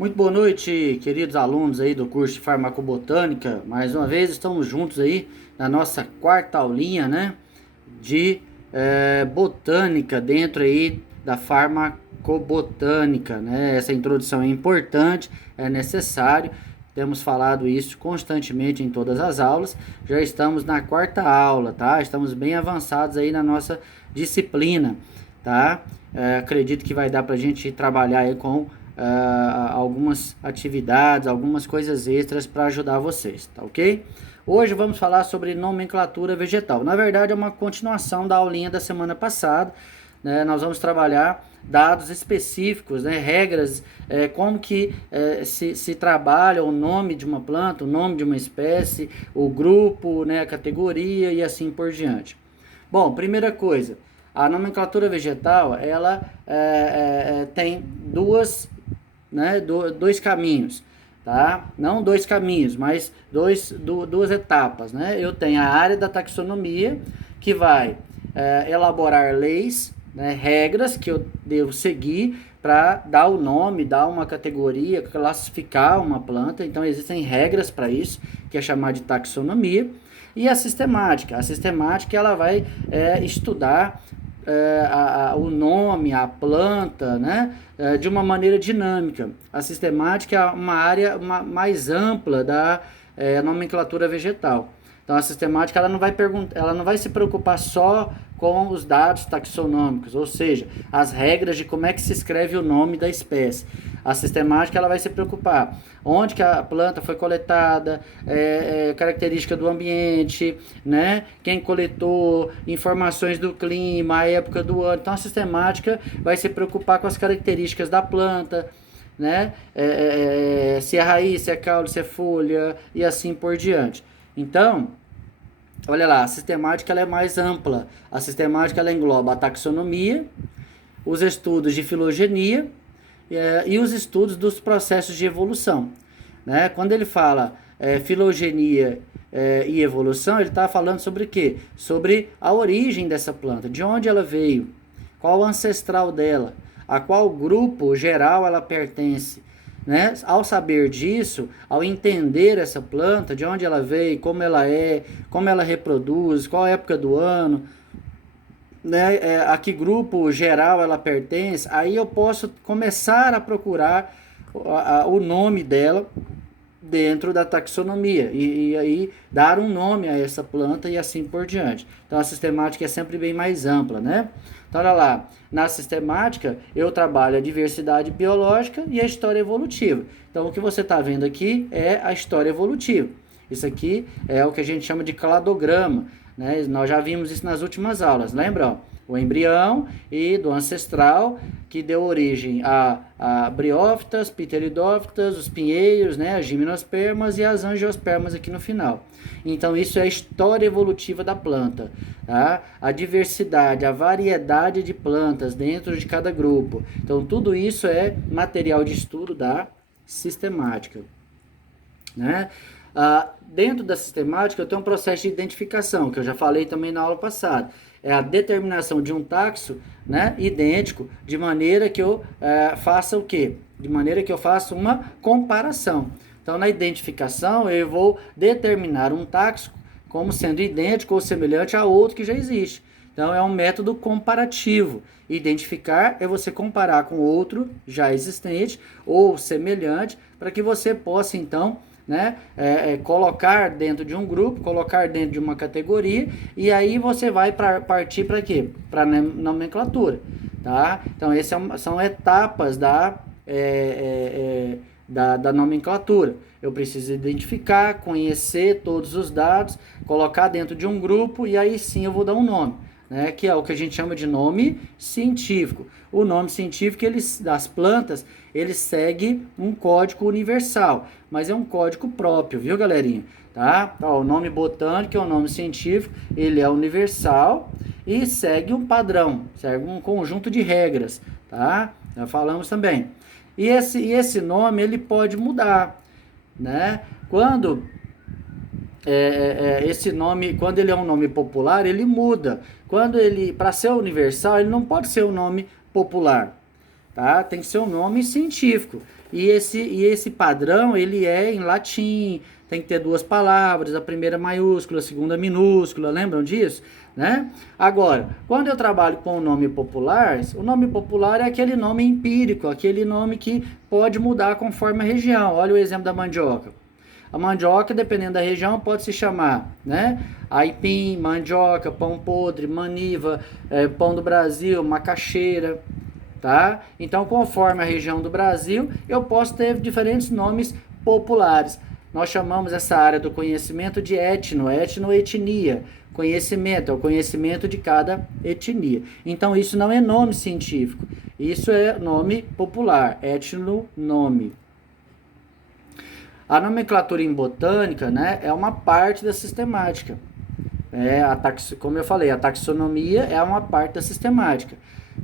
Muito boa noite, queridos alunos aí do curso de Farmacobotânica. Mais uma vez estamos juntos aí na nossa quarta aulinha, né, de botânica dentro aí da farmacobotânica, né? Essa introdução é importante, é necessário. Temos falado isso constantemente em todas as aulas. Já estamos na quarta aula, tá? Estamos bem avançados aí na nossa disciplina, tá? Acredito que vai dar pra gente trabalhar aí com algumas atividades, algumas coisas extras para ajudar vocês, tá ok? Hoje vamos falar sobre nomenclatura vegetal. Na verdade é uma continuação da aulinha da semana passada, né? Nós vamos trabalhar dados específicos, né? Regras, como que se trabalha o nome de uma planta, o nome de uma espécie, o grupo, né? A categoria e assim por diante. Bom, primeira coisa, a nomenclatura vegetal, ela tem dois caminhos, tá? Não dois caminhos, mas duas etapas, né? Eu tenho a área da taxonomia, que vai elaborar leis, né, regras que eu devo seguir para dar o nome, dar uma categoria, classificar uma planta. Então existem regras para isso, que é chamada de taxonomia. E a sistemática ela vai estudar o nome, a planta, né, de uma maneira dinâmica. A sistemática é uma área mais ampla da nomenclatura vegetal. Então a sistemática ela não vai se preocupar só com os dados taxonômicos, ou seja, as regras de como é que se escreve o nome da espécie. A sistemática ela vai se preocupar onde que a planta foi coletada, característica do ambiente, né? Quem coletou, informações do clima, a época do ano. Então a sistemática vai se preocupar com as características da planta, né? Se é raiz, se é caule, se é folha e assim por diante. Então, olha lá, a sistemática ela é mais ampla. A sistemática ela engloba a taxonomia, os estudos de filogenia e os estudos dos processos de evolução, né? Quando ele fala filogenia e evolução, ele está falando sobre o quê? Sobre a origem dessa planta, de onde ela veio, qual o ancestral dela, a qual grupo geral ela pertence, né? Ao saber disso, ao entender essa planta, de onde ela veio, como ela reproduz, qual a época do ano, né, a que grupo geral ela pertence, aí eu posso começar a procurar o nome dela dentro da taxonomia e aí dar um nome a essa planta e assim por diante. Então a sistemática é sempre bem mais ampla, né? Então olha lá, na sistemática eu trabalho a diversidade biológica e a história evolutiva. Então o que você está vendo aqui é a história evolutiva. Isso aqui é o que a gente chama de cladograma, né? Nós já vimos isso nas últimas aulas, lembra? O embrião e do ancestral que deu origem a briófitas, pteridófitas, os pinheiros, né, as gimnospermas e as angiospermas aqui no final. Então isso é a história evolutiva da planta, tá? A diversidade, a variedade de plantas dentro de cada grupo. Então tudo isso é material de estudo da sistemática, né? Dentro da sistemática eu tenho um processo de identificação, que eu já falei também na aula passada. É a determinação de um taxo, né, idêntico, de maneira que eu faça o quê? De maneira que eu faça uma comparação. Então, na identificação, eu vou determinar um taxo como sendo idêntico ou semelhante a outro que já existe. Então, é um método comparativo. Identificar é você comparar com outro já existente ou semelhante, para que você possa, então, né, colocar dentro de um grupo, colocar dentro de uma categoria, e aí você vai partir para quê? Para nomenclatura, tá? Então, essas são etapas da nomenclatura. Eu preciso identificar, conhecer todos os dados, colocar dentro de um grupo, e aí sim eu vou dar um nome, né, que é o que a gente chama de nome científico. O nome científico das plantas, ele segue um código universal, mas é um código próprio, viu, galerinha? Tá? Ó, o nome botânico é o nome científico, ele é universal e segue um padrão, segue um conjunto de regras, tá? Já falamos também. E esse nome, ele pode mudar, né? Quando esse nome, quando ele é um nome popular, ele muda. Quando ele, para ser universal, ele não pode ser um nome popular, tá? Tem que ser um nome científico. E esse padrão, ele é em latim, tem que ter 2 palavras, a primeira maiúscula, a segunda minúscula, lembram disso? Né? Agora, quando eu trabalho com o nome popular, o nome popular é aquele nome empírico, aquele nome que pode mudar conforme a região. Olha o exemplo da mandioca. A mandioca, dependendo da região, pode se chamar, né? Aipim, mandioca, pão podre, maniva, pão do Brasil, macaxeira, tá? Então, conforme a região do Brasil, eu posso ter diferentes nomes populares. Nós chamamos essa área do conhecimento de etnoetnia. Conhecimento é o conhecimento de cada etnia. Então, isso não é nome científico. Isso é nome popular, etnonome. A nomenclatura em botânica, né, é uma parte da sistemática. Como eu falei, a taxonomia é uma parte da sistemática,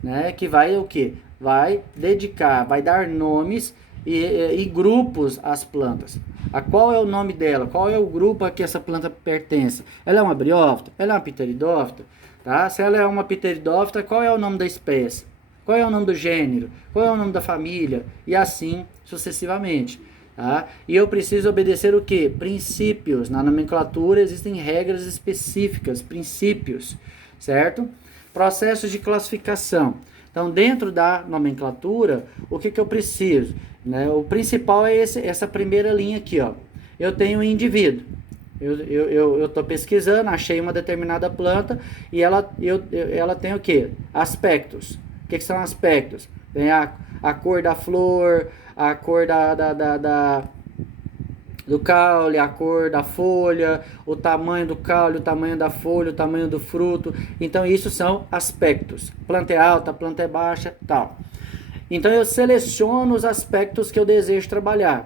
né, que vai o quê? Vai dar nomes e grupos às plantas. Qual é o nome dela? Qual é o grupo a que essa planta pertence? Ela é uma briófita? Ela é uma pteridófita? Tá? Se ela é uma pteridófita, qual é o nome da espécie? Qual é o nome do gênero? Qual é o nome da família? E assim sucessivamente. Tá? E eu preciso obedecer o quê? Princípios. Na nomenclatura existem regras específicas, princípios, certo? Processos de classificação. Então, dentro da nomenclatura, o que eu preciso? Né? O principal é essa primeira linha aqui, ó. Eu tenho um indivíduo. Eu estou pesquisando, achei uma determinada planta e ela tem o quê? Aspectos. O que são aspectos? Tem a cor da flor, a cor do caule, a cor da folha, o tamanho do caule, o tamanho da folha, o tamanho do fruto. Então, isso são aspectos. Planta é alta, planta é baixa, tal. Então, eu seleciono os aspectos que eu desejo trabalhar.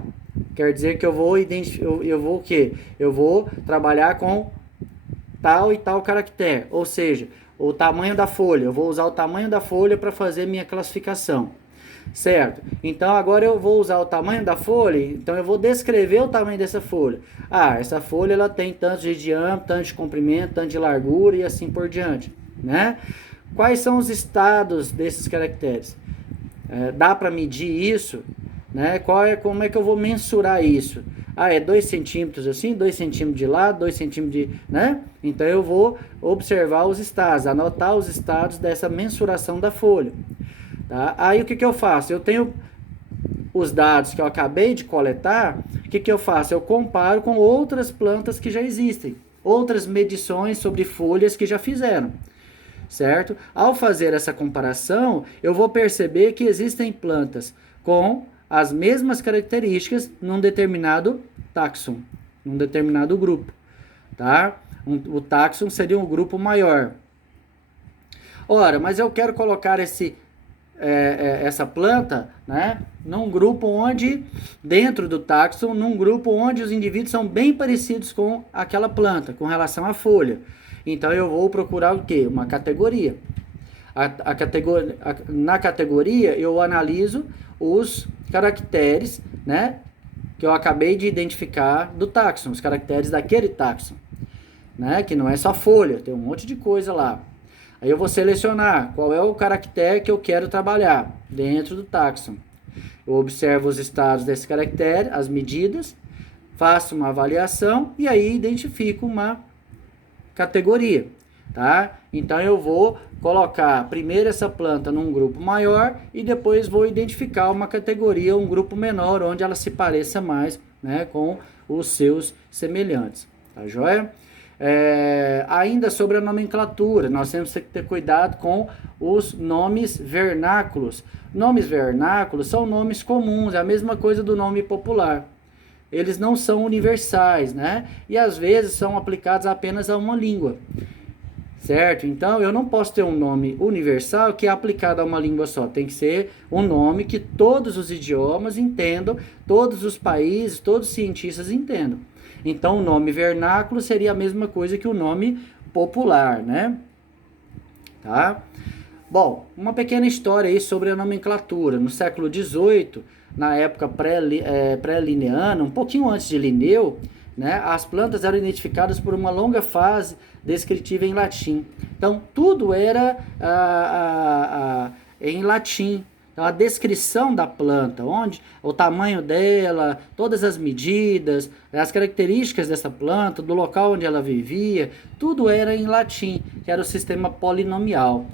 Quer dizer que eu vou o quê? Eu vou trabalhar com tal e tal caractere. Ou seja, o tamanho da folha. Eu vou usar o tamanho da folha para fazer minha classificação. Certo? Então agora eu vou usar o tamanho da folha, então eu vou descrever o tamanho dessa folha. Essa folha ela tem tanto de diâmetro, tanto de comprimento, tanto de largura e assim por diante, né? Quais são os estados desses caracteres? Dá para medir isso, né? Como é que eu vou mensurar isso? É 2 centímetros assim, 2 centímetros de lado, 2 centímetros de... né? Então eu vou observar os estados, anotar os estados dessa mensuração da folha. Tá? Aí o que eu faço? Eu tenho os dados que eu acabei de coletar, o que eu faço? Eu comparo com outras plantas que já existem, outras medições sobre folhas que já fizeram, certo? Ao fazer essa comparação, eu vou perceber que existem plantas com as mesmas características num determinado taxon, num determinado grupo, tá? O taxon seria um grupo maior. Ora, mas eu quero colocar essa planta, né, num grupo onde, dentro do taxon, num grupo onde os indivíduos são bem parecidos com aquela planta, com relação à folha. Então eu vou procurar o quê? Uma categoria. Na categoria eu analiso os caracteres, né, que eu acabei de identificar do taxon, os caracteres daquele taxon, né, que não é só folha, tem um monte de coisa lá. Aí eu vou selecionar qual é o caractere que eu quero trabalhar dentro do taxon. Eu observo os estados desse caractere, as medidas, faço uma avaliação e aí identifico uma categoria, tá? Então eu vou colocar primeiro essa planta num grupo maior e depois vou identificar uma categoria, um grupo menor, onde ela se pareça mais, né, com os seus semelhantes, tá joia? Ainda sobre a nomenclatura, nós temos que ter cuidado com os nomes vernáculos. Nomes vernáculos são nomes comuns, é a mesma coisa do nome popular. Eles não são universais, né? E às vezes são aplicados apenas a uma língua, certo? Então eu não posso ter um nome universal que é aplicado a uma língua só. Tem que ser um nome que todos os idiomas entendam, todos os países, todos os cientistas entendam. Então, o nome vernáculo seria a mesma coisa que o nome popular, né? Tá? Bom, uma pequena história aí sobre a nomenclatura. No século XVIII, na época pré-lineana, um pouquinho antes de Linneu, né, as plantas eram identificadas por uma longa fase descritiva em latim. Então, tudo era em latim, Então, a descrição da planta, onde o tamanho dela, todas as medidas, as características dessa planta, do local onde ela vivia, tudo era em latim, que era o sistema polinomial,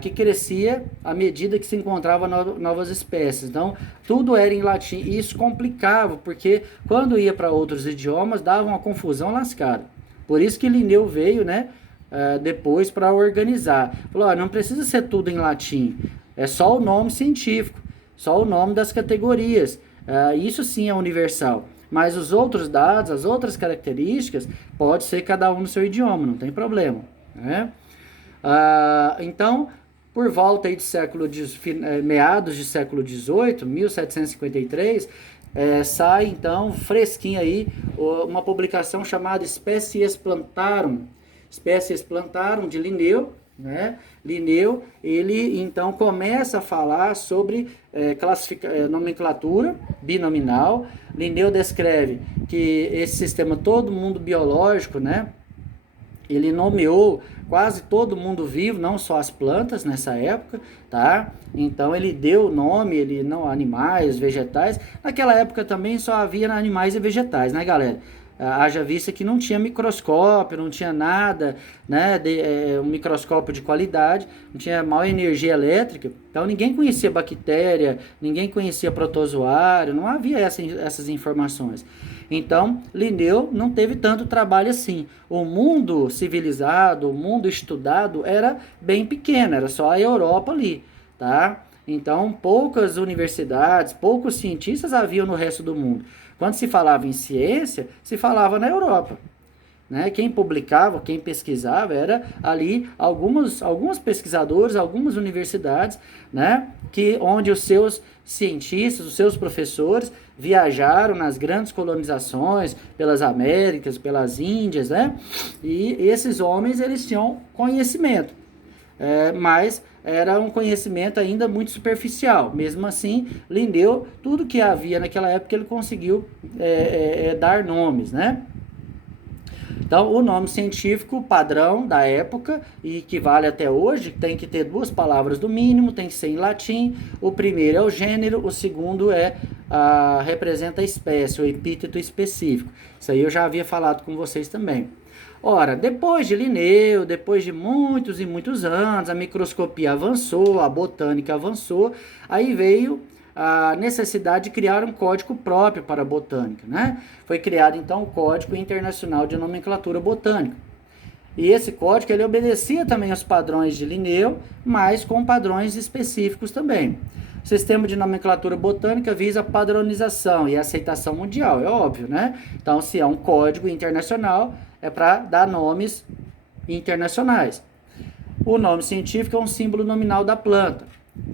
que crescia à medida que se encontrava novas espécies. Então, tudo era em latim, e isso complicava, porque quando ia para outros idiomas, dava uma confusão lascada. Por isso que Linneu veio, né, depois para organizar. Falou, não precisa ser tudo em latim, é só o nome científico, só o nome das categorias. Isso sim é universal. Mas os outros dados, as outras características, pode ser cada um no seu idioma, não tem problema, né? Então, por volta aí meados de século XVIII, 1753, sai então fresquinha aí uma publicação chamada Species Plantarum de Linneu, né? Linneu, ele então começa a falar sobre nomenclatura binominal. Linneu descreve que esse sistema, todo mundo biológico, né? Ele nomeou quase todo mundo vivo, não só as plantas nessa época, tá? Então ele deu nome, animais, vegetais. Naquela época também só havia animais e vegetais, né, galera? Haja vista que não tinha microscópio, não tinha nada, né, um microscópio de qualidade, não tinha mal energia elétrica, então ninguém conhecia bactéria, ninguém conhecia protozoário, não havia essas informações. Então, Linneu não teve tanto trabalho assim. O mundo civilizado, o mundo estudado era bem pequeno, era só a Europa ali, tá? Então, poucas universidades, poucos cientistas haviam no resto do mundo. Quando se falava em ciência, se falava na Europa, né? Quem publicava, quem pesquisava, era ali alguns pesquisadores, algumas universidades, né? Onde os seus cientistas, os seus professores viajaram nas grandes colonizações pelas Américas, pelas Índias, né? E esses homens, eles tinham conhecimento, mas era um conhecimento ainda muito superficial. Mesmo assim, Linneu, tudo que havia naquela época, ele conseguiu dar nomes, né? Então, o nome científico padrão da época, e que vale até hoje, tem que ter 2 palavras do mínimo, tem que ser em latim. O primeiro é o gênero, o segundo representa a espécie, o epíteto específico. Isso aí eu já havia falado com vocês também. Ora, depois de Linneu, depois de muitos e muitos anos, a microscopia avançou, a botânica avançou, aí veio a necessidade de criar um código próprio para a botânica, né? Foi criado então o Código Internacional de Nomenclatura Botânica. E esse código, ele obedecia também aos padrões de Linneu, mas com padrões específicos também. O sistema de nomenclatura botânica visa a padronização e a aceitação mundial, é óbvio, né? Então, se é um código internacional, é para dar nomes internacionais. O nome científico é um símbolo nominal da planta,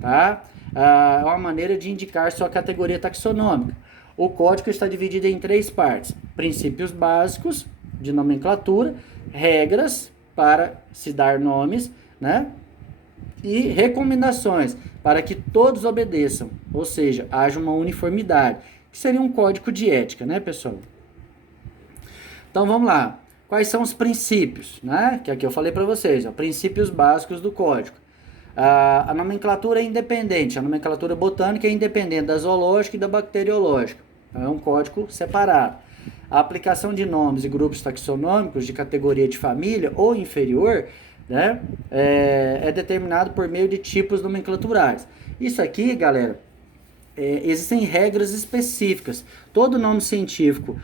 tá? É uma maneira de indicar sua categoria taxonômica. O código está dividido em 3 partes: princípios básicos de nomenclatura, regras para se dar nomes, né? E recomendações para que todos obedeçam, ou seja, haja uma uniformidade, que seria um código de ética, né, pessoal? Então vamos lá. Quais são os princípios, né? Que aqui eu falei para vocês, princípios básicos do código. A nomenclatura é independente, a nomenclatura botânica é independente da zoológica e da bacteriológica. É um código separado. A aplicação de nomes e grupos taxonômicos de categoria de família ou inferior, né, é determinado por meio de tipos nomenclaturais. Isso aqui, galera, existem regras específicas. Todo nome científico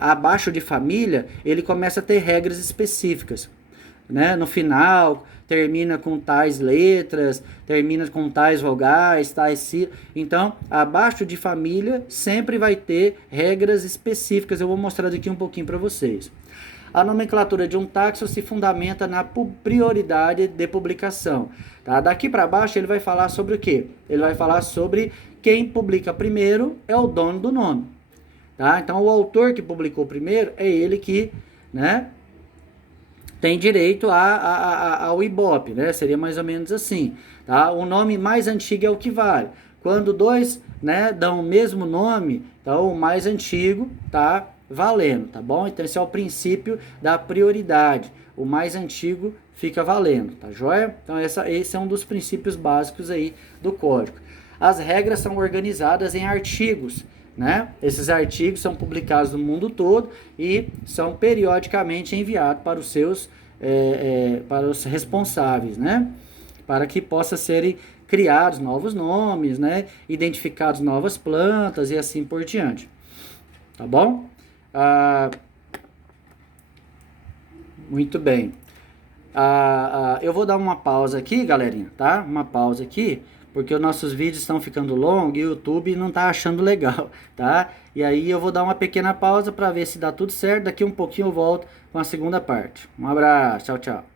abaixo de família, ele começa a ter regras específicas, né? No final, termina com tais letras, termina com tais vogais, tais sílabas. Então, abaixo de família sempre vai ter regras específicas. Eu vou mostrar daqui um pouquinho para vocês. A nomenclatura de um taxon se fundamenta na prioridade de publicação. Tá? Daqui para baixo ele vai falar sobre o quê? Ele vai falar sobre quem publica primeiro é o dono do nome. Tá? Então, o autor que publicou primeiro é ele que, né, tem direito ao Ibope, né? Seria mais ou menos assim. Tá? O nome mais antigo é o que vale. Quando 2, né, dão o mesmo nome, então o mais antigo, tá, valendo, tá bom? Então esse é o princípio da prioridade. O mais antigo fica valendo, tá joia? Então esse é um dos princípios básicos aí do código. As regras são organizadas em artigos, né? Esses artigos são publicados no mundo todo e são periodicamente enviados para os seus para os responsáveis, né? Para que possa serem criados novos nomes, né? Identificados novas plantas e assim por diante. Tá bom? Muito bem. Eu vou dar uma pausa aqui, galerinha, tá? Uma pausa aqui, porque os nossos vídeos estão ficando longos e o YouTube não tá achando legal, tá? E aí eu vou dar uma pequena pausa para ver se dá tudo certo. Daqui um pouquinho eu volto com a segunda parte. Um abraço, tchau, tchau.